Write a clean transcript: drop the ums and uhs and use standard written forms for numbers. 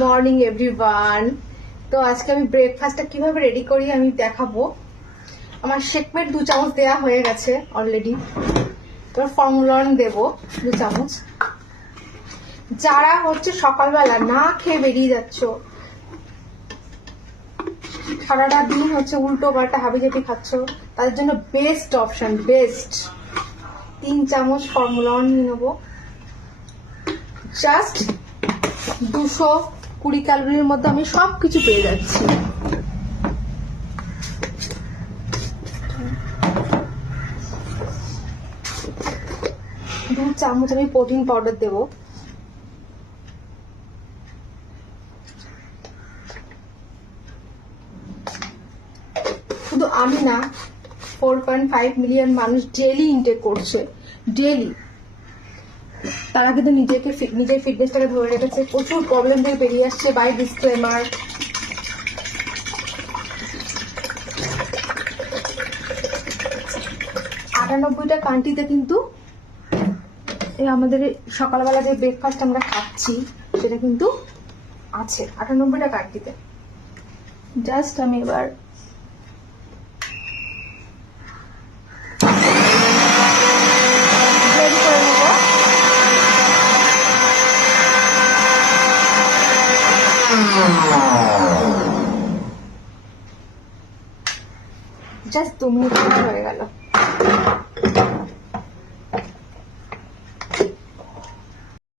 Morning everyone. তো আজকে আমি ব্রেকফাস্টটা কিভাবে রেডি করি আমি দেখাবো। আমার শেকমেট 2 চামচ দেওয়া হয়ে গেছে অলরেডি। এবার ফর্মুলন দেব 2 চামচ। যারা হচ্ছে সকালবেলা না খেয়ে বেরিয়ে যাচ্ছ, সারাটা দিন হচ্ছে উল্টো পাল্টা হাবিজাবি খাচ্ছ, তাদের জন্য বেস্ট অপশন, বেস্ট 3 চামচ ফর্মুলন নিয়ে নেবো। জাস্ট 220 ক্যালোরির মধ্যে আমি সবকিছু পেয়ে যাচ্ছি। দু চামচ আমি প্রোটিন পাউডার দেব। শুধু আমি না, 4.5 মিলিয়ন মানুষ ডেইলি ইনটেক করছে, ডেইলি। তারা কিন্তু নিজের ফিটনেসটাকে ধরে রেখেছে, প্রচুর প্রবলেম থেকে বেরিয়ে আসছে। বাই ডিসক্লেমার, 98টা কান্ট্রিতে কিন্তু আমাদের সকালবেলা যে ব্রেকফাস্ট আমরা খাচ্ছি সেটা কিন্তু আছে 98টা কান্ট্রিতে। জাস্ট আমি এবার রেডি করে নেব। জাস্ট 2 মিনিট হয়ে গেল।